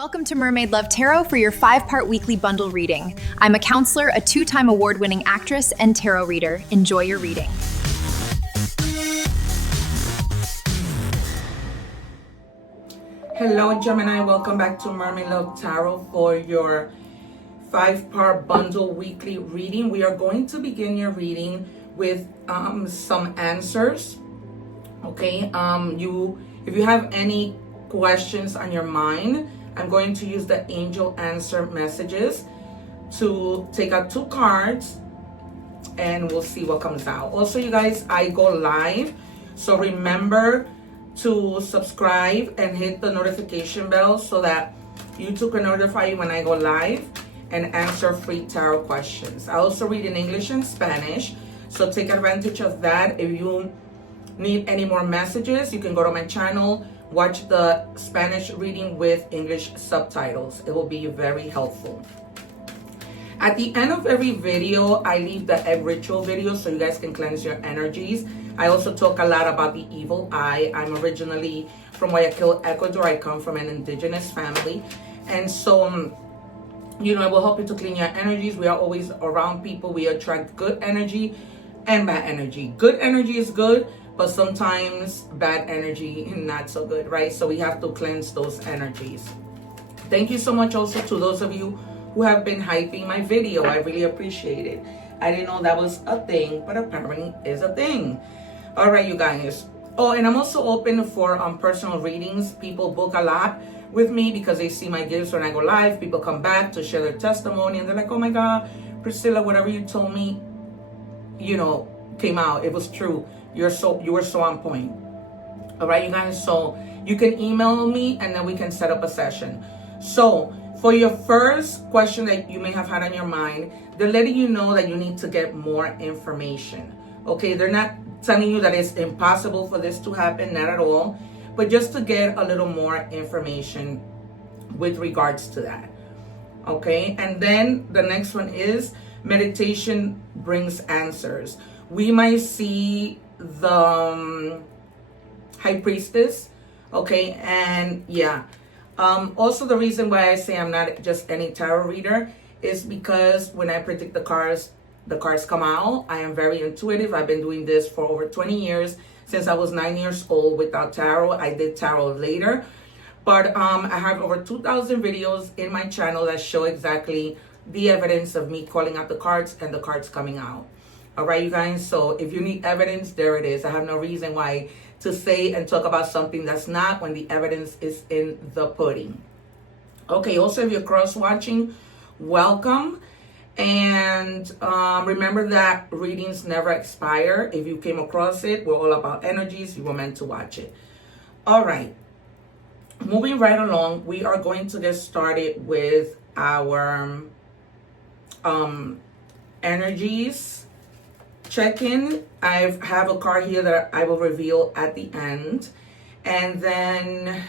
Welcome to Mermaid Love Tarot for your 5-part weekly bundle reading. I'm a counselor, a 2-time award-winning actress, and tarot reader. Enjoy your reading. Hello Gemini, welcome back to Mermaid Love Tarot for your 5-part bundle weekly reading. We are going to begin your reading with some answers. Okay, if you have any questions on your mind, I'm going to use the angel answer messages to take out 2 cards and we'll see what comes out. Also, you guys, I go live, so remember to subscribe and hit the notification bell so that YouTube can notify you when I go live and answer free tarot questions. I also read in English and Spanish, so take advantage of that. If you need any more messages, you can go to my channel, watch the Spanish reading with English subtitles. It will be very helpful. At the end of every video, I leave the egg ritual video so you guys can cleanse your energies. I also talk a lot about the evil eye. I'm originally from Guayaquil, Ecuador. I come from an indigenous family. And so, it will help you to clean your energies. We are always around people. We attract good energy and bad energy. Good energy is good, but sometimes bad energy not so good, right? So we have to cleanse those energies. Thank you so much also to those of you who have been hyping my video. I really appreciate it. I didn't know that was a thing, but apparently is a thing. All right, you guys. Oh, and I'm also open for personal readings. People book a lot with me because they see my gifts when I go live. People come back to share their testimony and they're like, oh my God, Priscilla, whatever you told me, came out. It was true. You were so on point. All right, you guys. So you can email me and then we can set up a session. So for your first question that you may have had on your mind, they're letting you know that you need to get more information. Okay, they're not telling you that it's impossible for this to happen, not at all, but just to get a little more information with regards to that. Okay, and then the next one is meditation brings answers. We might see the high priestess, okay, and yeah. Also, the reason why I say I'm not just any tarot reader is because when I predict the cards come out. I am very intuitive. I've been doing this for over 20 years, since I was 9 years old without tarot. I did tarot later, but I have over 2,000 videos in my channel that show exactly the evidence of me calling out the cards and the cards coming out. All right, you guys. So if you need evidence, there it is. I have no reason why to say and talk about something that's not when the evidence is in the pudding. Okay, also if you're cross-watching, welcome. And remember that readings never expire. If you came across it, we're all about energies. You were meant to watch it. All right. Moving right along, we are going to get started with our energies check-in. I have a card here that I will reveal at the end. And then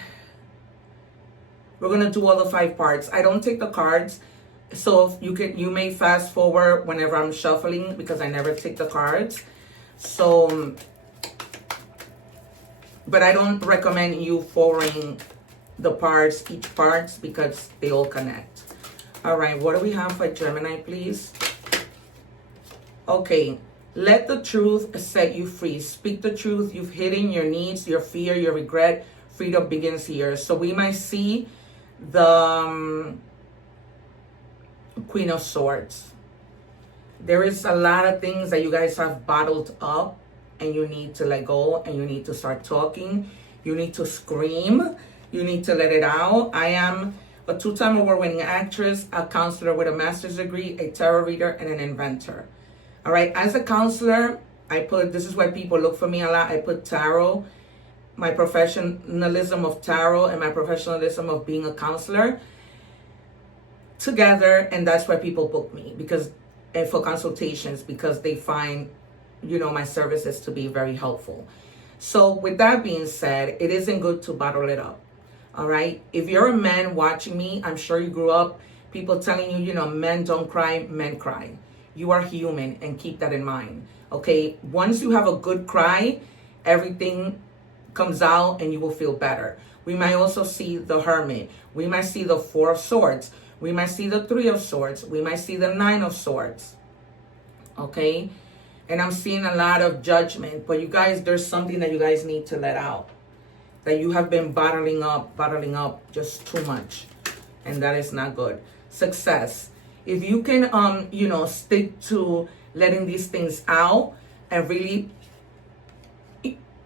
we're going to do all the 5 parts. I don't take the cards. So you may fast forward whenever I'm shuffling because I never take the cards. So, but I don't recommend you forwarding the parts, each parts, because they all connect. All right, what do we have for Gemini, please? Okay, let the truth set you free. Speak the truth. You've hidden your needs, your fear, your regret. Freedom begins here. So we might see the Queen of Swords. There is a lot of things that you guys have bottled up and you need to let go, and you need to start talking. You need to scream. You need to let it out. I am a 2-time award-winning actress, a counselor with a master's degree, a tarot reader, and an inventor. All right, as a counselor, this is why people look for me a lot. I put tarot, my professionalism of tarot and my professionalism of being a counselor together, and that's why people book me, and for consultations, because they find my services to be very helpful. So with that being said, it isn't good to bottle it up. All right, if you're a man watching me, I'm sure you grew up people telling you, men don't cry, men cry. You are human, and keep that in mind. Okay, once you have a good cry, everything comes out and you will feel better. We might also see the Hermit. We might see the Four of Swords. We might see the Three of Swords. We might see the Nine of Swords. Okay? And I'm seeing a lot of judgment. But you guys, there's something that you guys need to let out. That you have been bottling up just too much. And that is not good. Success. If you can, stick to letting these things out and really,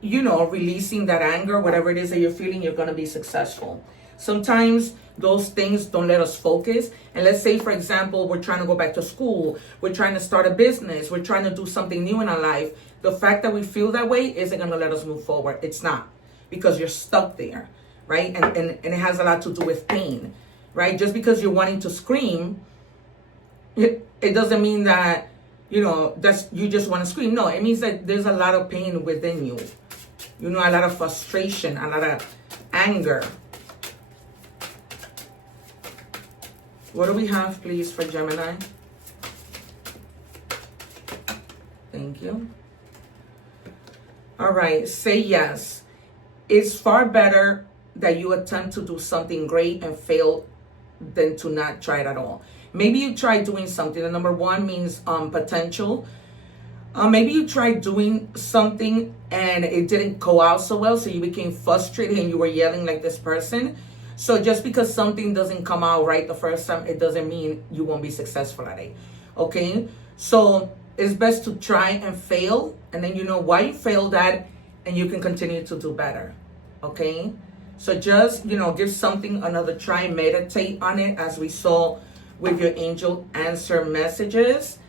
releasing that anger, whatever it is that you're feeling, you're going to be successful. Sometimes those things don't let us focus. And let's say, for example, we're trying to go back to school. We're trying to start a business. We're trying to do something new in our life. The fact that we feel that way isn't going to let us move forward. It's not. Because you're stuck there, right? And it has a lot to do with pain, right? Just because you're wanting to scream, it doesn't mean that, that's you just want to scream. No, it means that there's a lot of pain within you. A lot of frustration, a lot of anger. What do we have, please, for Gemini? Thank you. All right, say yes. It's far better that you attempt to do something great and fail than to not try it at all. Maybe you tried doing something. The number one means potential. Maybe you tried doing something and it didn't go out so well, so you became frustrated and you were yelling like this person. So just because something doesn't come out right the first time, it doesn't mean you won't be successful at it. Okay? So it's best to try and fail, and then you know why you failed at, and you can continue to do better. Okay? So just, give something another try, meditate on it as we saw with your angel answer messages,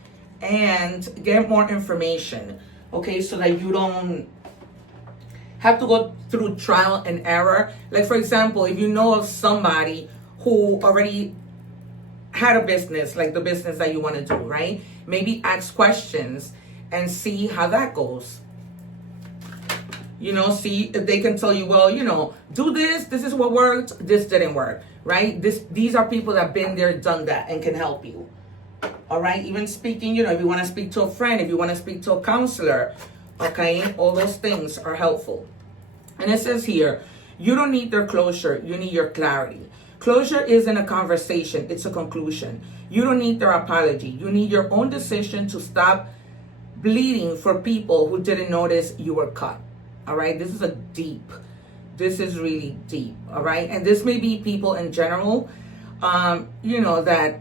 and get more information. Okay? So that you don't have to go through trial and error. Like, for example, if you know of somebody who already had a business, like the business that you want to do, right? Maybe ask questions and see how that goes. See if they can tell you, well, do this is what worked, this didn't work, right? These are people that have been there, done that, and can help you. All right? Even speaking, if you want to speak to a friend, if you want to speak to a counselor, okay, all those things are helpful. And it says here, you don't need their closure, you need your clarity. Closure isn't a conversation, it's a conclusion. You don't need their apology. You need your own decision to stop bleeding for people who didn't notice you were cut. All right, this is really deep. All right, and this may be people in general, that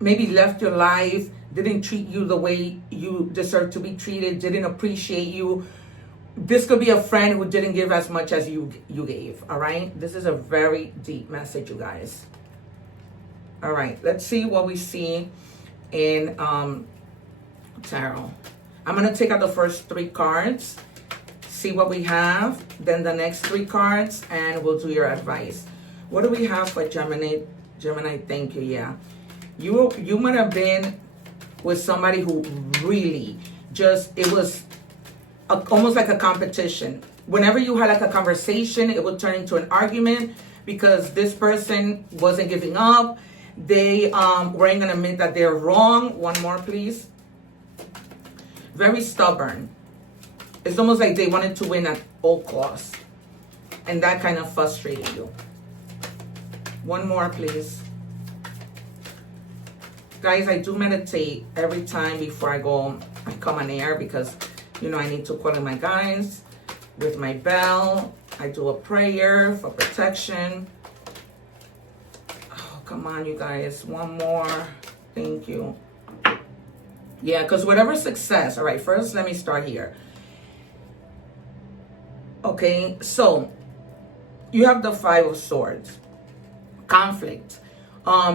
maybe left your life, didn't treat you the way you deserve to be treated, didn't appreciate you. This could be a friend who didn't give as much as you gave. All right, this is a very deep message, you guys. All right, let's see what we see in tarot. I'm going to take out the first 3 cards, see what we have, then the next 3 cards, and we'll do your advice. What do we have for Gemini? Gemini, thank you. Yeah. You might have been with somebody who really it was almost like a competition. Whenever you had like a conversation, it would turn into an argument because this person wasn't giving up. They weren't going to admit that they're wrong. One more, please. Very stubborn. It's almost like they wanted to win at all costs. And that kind of frustrated you. One more, please. Guys, I do meditate every time before I come on air because, I need to call in my guides with my bell. I do a prayer for protection. Oh, come on, you guys. One more. Thank you. Yeah, because whatever success. All right, first, let me start here. Okay, so you have the 5 of Swords. Conflict.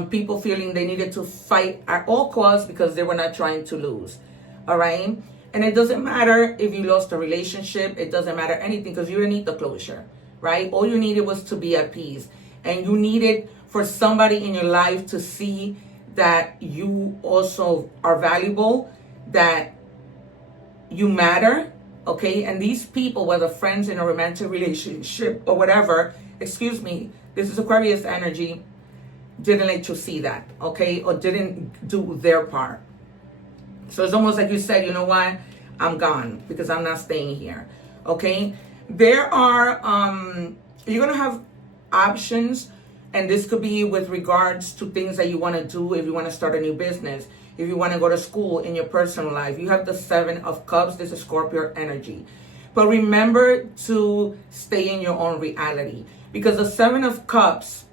People feeling they needed to fight at all costs because they were not trying to lose. All right? And it doesn't matter if you lost a relationship. It doesn't matter anything because you didn't need the closure. Right? All you needed was to be at peace. And you needed for somebody in your life to see that you also are valuable, that you matter. Okay? And these people, whether friends in a romantic relationship or whatever, this is Aquarius energy, didn't let you see that, okay? Or didn't do their part. So it's almost like you said, you know what? I'm gone because I'm not staying here, okay? There are, you're going to have options, and this could be with regards to things that you want to do. If you want to start a new business, if you want to go to school, in your personal life, you have the 7 of Cups. This is Scorpio energy. But remember to stay in your own reality, because the 7 of Cups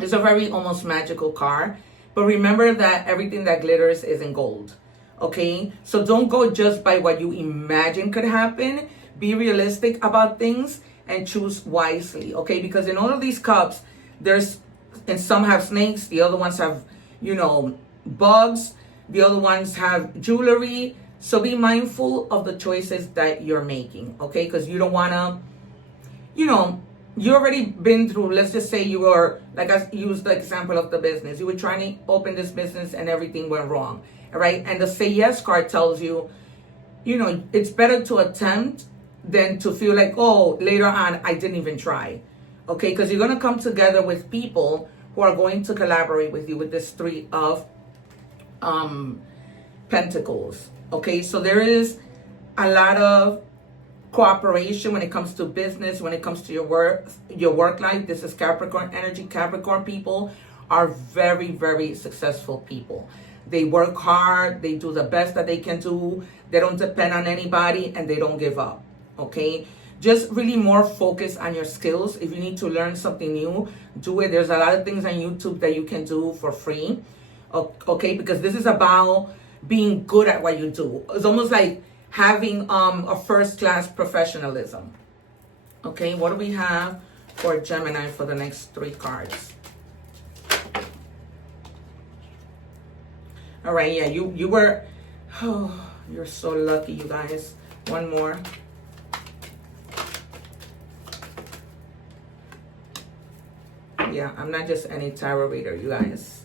is a very almost magical card. But remember that everything that glitters isn't gold. Okay? So don't go just by what you imagine could happen. Be realistic about things and choose wisely. Okay? Because in all of these cups, and some have snakes, the other ones have, bugs, the other ones have jewelry. So be mindful of the choices that you're making, okay? Because you don't want to, you already been through, let's just say you were, like I used the example of the business. You were trying to open this business and everything went wrong, right? And the say yes card tells you, it's better to attempt than to feel like, oh, later on, I didn't even try, okay? Because you're going to come together with people who are going to collaborate with you with this 3 of Pentacles. Okay, so there is a lot of cooperation when it comes to business, when it comes to your work life. This is Capricorn energy. Capricorn people are very, very successful people. They work hard, they do the best that they can do, they don't depend on anybody, and they don't give up. Okay, just really more focus on your skills. If you need to learn something new, do it. There's a lot of things on YouTube that you can do for free. Okay, because this is about being good at what you do. It's almost like having a first-class professionalism. Okay, what do we have for Gemini for the next 3 cards? All right, yeah, you were, oh, you're so lucky, you guys. One more. Yeah, I'm not just any tarot reader, you guys.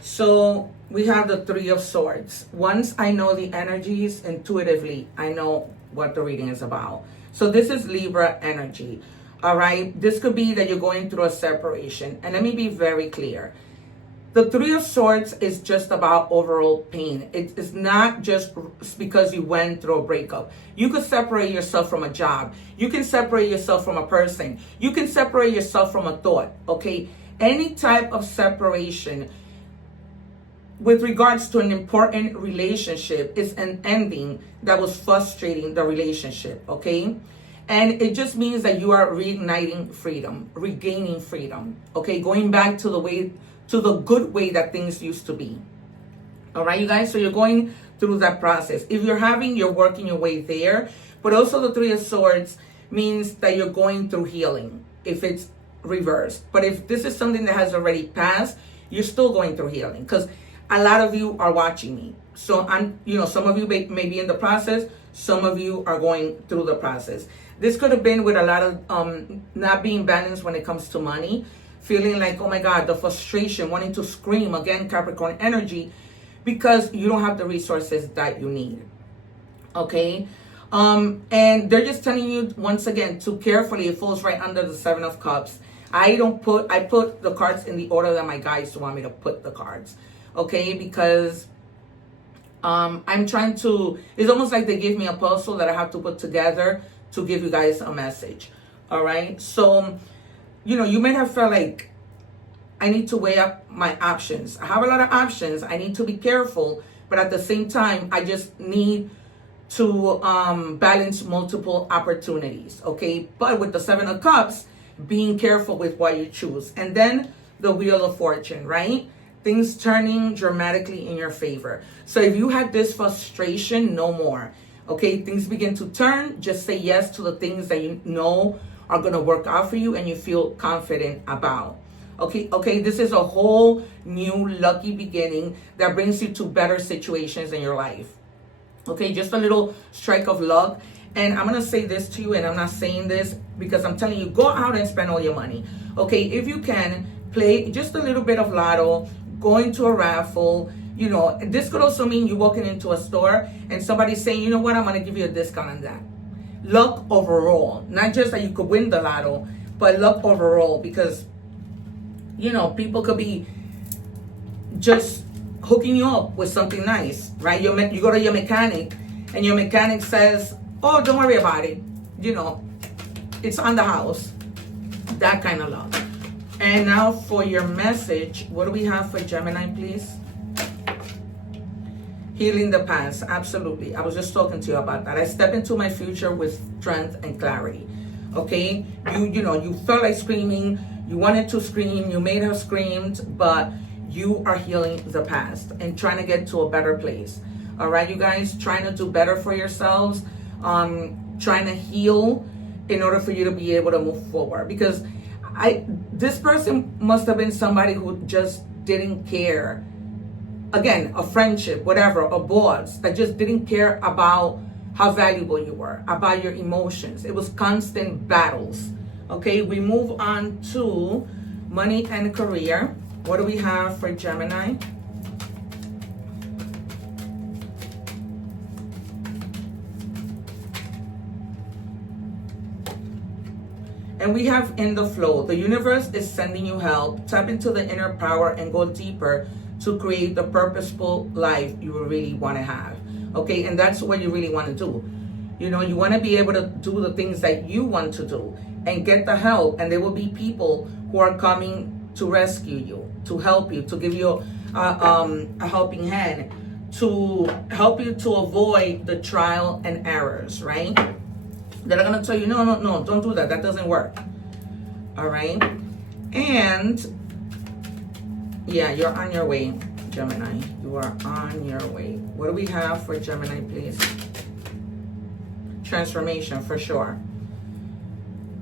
So we have the 3 of Swords. Once I know the energies intuitively, I know what the reading is about. So this is Libra energy. All right. This could be that you're going through a separation. And let me be very clear. The 3 of Swords is just about overall pain. It is not just because you went through a breakup. You could separate yourself from a job. You can separate yourself from a person. You can separate yourself from a thought. Okay. Any type of separation with regards to an important relationship is an ending that was frustrating the relationship, okay? And it just means that you are reigniting freedom, regaining freedom, okay? Going back to the good way that things used to be. All right, you guys? So you're going through that process. If you're working your way there, but also the 3 of Swords means that you're going through healing if it's reversed. But if this is something that has already passed, you're still going through healing, because a lot of you are watching me. So some of you may be in the process. Some of you are going through the process. This could have been with a lot of not being balanced when it comes to money. Feeling like, oh my God, the frustration, wanting to scream. Again, Capricorn energy, because you don't have the resources that you need. Okay? And they're just telling you, once again, to carefully, it falls right under the 7 of Cups. I put the cards in the order that my guides want me to put the cards. Okay, because I'm trying to, it's almost like they give me a puzzle that I have to put together to give you guys a message. All right, so, you may have felt like I need to weigh up my options. I have a lot of options. I need to be careful, but at the same time, I just need to balance multiple opportunities. Okay, but with the 7 of Cups, being careful with what you choose. And then the Wheel of Fortune, right? Things turning dramatically in your favor. So if you had this frustration, no more. Okay, things begin to turn. Just say yes to the things that you know are going to work out for you and you feel confident about. Okay, this is a whole new lucky beginning that brings you to better situations in your life. Okay, just a little strike of luck. And I'm going to say this to you, and I'm not saying this because I'm telling you, go out and spend all your money. Okay, if you can, play just a little bit of lotto, going to a raffle. This could also mean you walking into a store and somebody's saying, you know what, I'm going to give you a discount on that. Luck overall, not just that you could win the lotto, but luck overall, because, people could be just hooking you up with something nice, right? You go to your mechanic and your mechanic says, oh, don't worry about it. It's on the house. That kind of love. And now for your message, what do we have for Gemini, please? Healing the past. Absolutely. I was just talking to you about that. I step into my future with strength and clarity. Okay? You felt like screaming. You wanted to scream. You made her scream. But you are healing the past and trying to get to a better place. All right, you guys? Trying to do better for yourselves. Trying to heal in order for you to be able to move forward. Because this person must have been somebody who just didn't care. Again, a friendship, whatever, a boss that just didn't care about how valuable you were, about your emotions. It was constant battles. Okay, we move on to money and career. What do we have for Gemini? And we have in the flow. The universe is sending you help. Tap into the inner power and go deeper to create the purposeful life you really want to have. Okay, and that's what you really want to do. You want to be able to do the things that you want to do and get the help. And there will be people who are coming to rescue you, to help you, to give you a helping hand, to help you to avoid the trial and errors, right? That are going to tell you, no, don't do that. That doesn't work. All right. And yeah, you're on your way, Gemini. You are on your way. What do we have for Gemini, please? Transformation, for sure.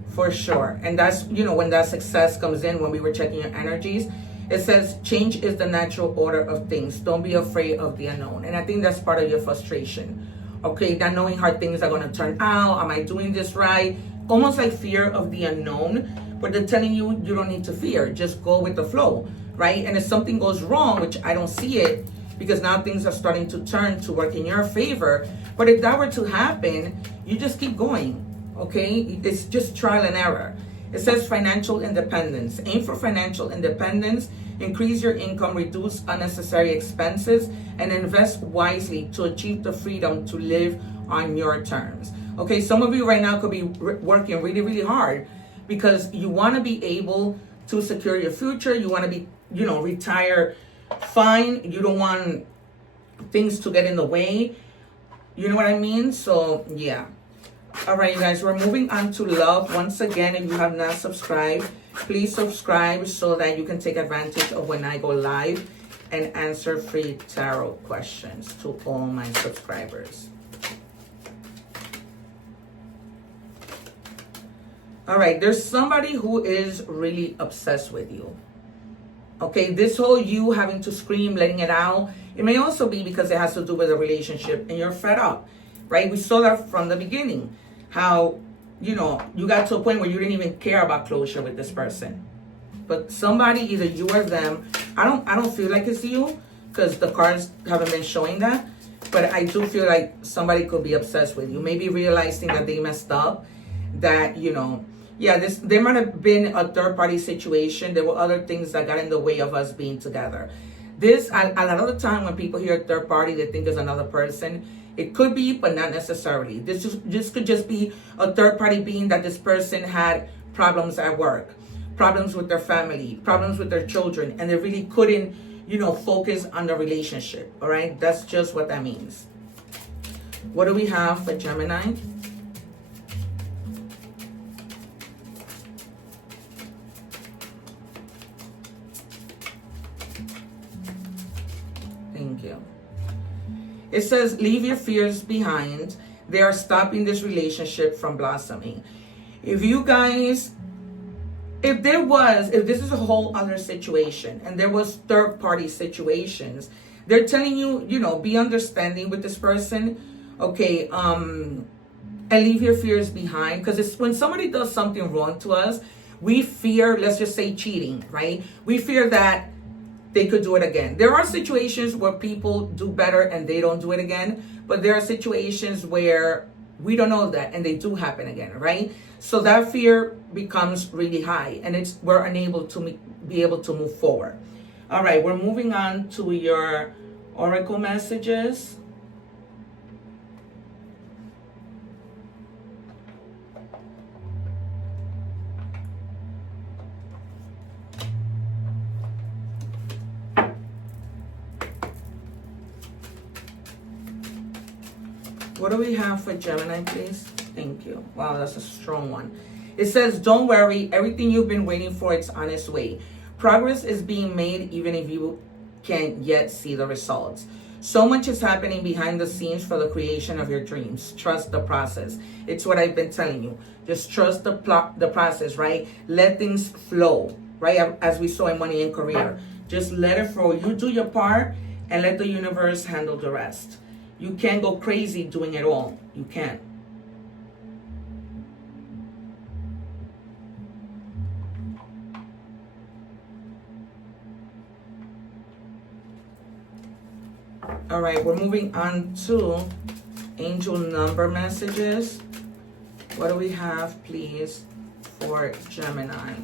For sure. And that's, when that success comes in, when we were checking your energies, it says change is the natural order of things. Don't be afraid of the unknown. And I think that's part of your frustration. Okay, not knowing how things are going to turn out. Am I doing this right? Almost like fear of the unknown. But they're telling you, you don't need to fear. Just go with the flow, right? And if something goes wrong, which I don't see it, because now things are starting to turn to work in your favor. But if that were to happen, you just keep going, okay? It's just trial and error. It says financial independence. Aim for financial independence. Increase your income, reduce unnecessary expenses, and invest wisely to achieve the freedom to live on your terms. Okay, some of you right now could be working really, really hard because you want to be able to secure your future. You want to be, retire fine. You don't want things to get in the way. You know what I mean? So, yeah. All right, you guys, we're moving on to love. Once again, if you have not subscribed, please subscribe so that you can take advantage of when I go live and answer free tarot questions to all my subscribers. All right, there's somebody who is really obsessed with you. Okay, this whole you having to scream, letting it out, it may also be because it has to do with a relationship and you're fed up, right? We saw that from the beginning, how, you got to a point where you didn't even care about closure with this person. But somebody, either you or them, I don't feel like it's you because the cards haven't been showing that, but I do feel like somebody could be obsessed with you, maybe realizing that they messed up, that, there might have been a third-party situation. There were other things that got in the way of us being together. This, a lot of the time when people hear third party, they think there's another person. It could be, but not necessarily. This could just be a third-party being that this person had problems at work, problems with their family, problems with their children, and they really couldn't, focus on the relationship, all right? That's just what that means. What do we have for Gemini? Thank you. It says, leave your fears behind. They are stopping this relationship from blossoming. If you guys, if this is a whole other situation and there was third party situations, they're telling you, be understanding with this person. Okay. And leave your fears behind. Because it's when somebody does something wrong to us, we fear, let's just say cheating, right? We fear that they could do it again. There are situations where people do better and they don't do it again, but there are situations where we don't know that and they do happen again, right? So that fear becomes really high and we're unable to be able to move forward. All right, we're moving on to your oracle messages. What do we have for Gemini, please? Thank you. Wow, that's a strong one. It says, don't worry, everything you've been waiting for, it's on its way. Progress is being made even if you can't yet see the results. So much is happening behind the scenes for the creation of your dreams. Trust the process. It's what I've been telling you. Just trust the process, right? Let things flow, right? As we saw in Money and Career. Just let it flow. You do your part and let the universe handle the rest. You can't go crazy doing it all. You can't. All right, we're moving on to angel number messages. What do we have, please, for Gemini?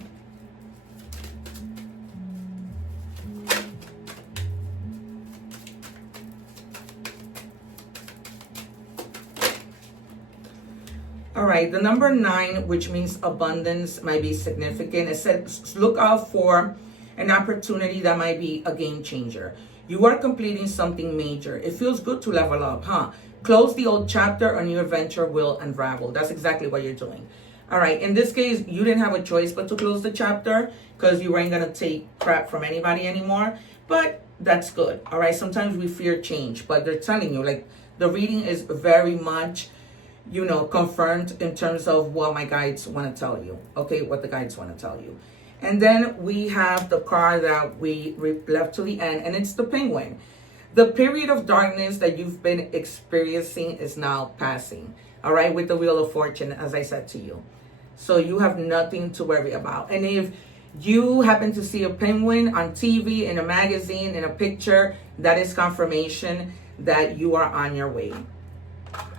All right, the number 9, which means abundance, might be significant. It says, look out for an opportunity that might be a game changer. You are completing something major. It feels good to level up, huh? Close the old chapter, a new adventure will unravel. That's exactly what you're doing. All right, in this case, you didn't have a choice but to close the chapter because you weren't gonna take crap from anybody anymore, but that's good, all right? Sometimes we fear change, but they're telling you, like, the reading is very much, you know, confirmed in terms of what my guides wanna tell you, okay? What the guides wanna tell you. And then we have the card that we left to the end, and it's the Penguin. The period of darkness that you've been experiencing is now passing, all right, with the Wheel of Fortune, as I said to you. So you have nothing to worry about. And if you happen to see a penguin on TV, in a magazine, in a picture, that is confirmation that you are on your way.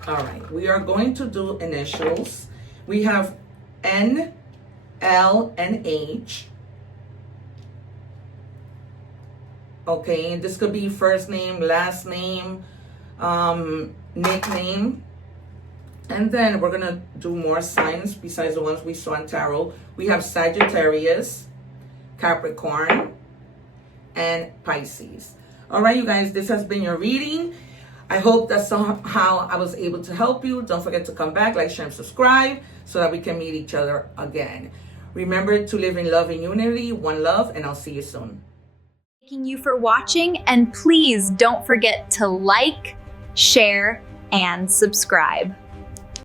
All right, we are going to do initials. We have N, L, and H. Okay, and this could be first name, last name, nickname. And then we're gonna do more signs besides the ones we saw in tarot. We have Sagittarius, Capricorn, and Pisces. All right, you guys, this has been your reading. I hope that somehow I was able to help you. Don't forget to come back, like, share, and subscribe so that we can meet each other again. Remember to live in love and unity, one love, and I'll see you soon. Thanking you for watching, and please don't forget to like, share, and subscribe.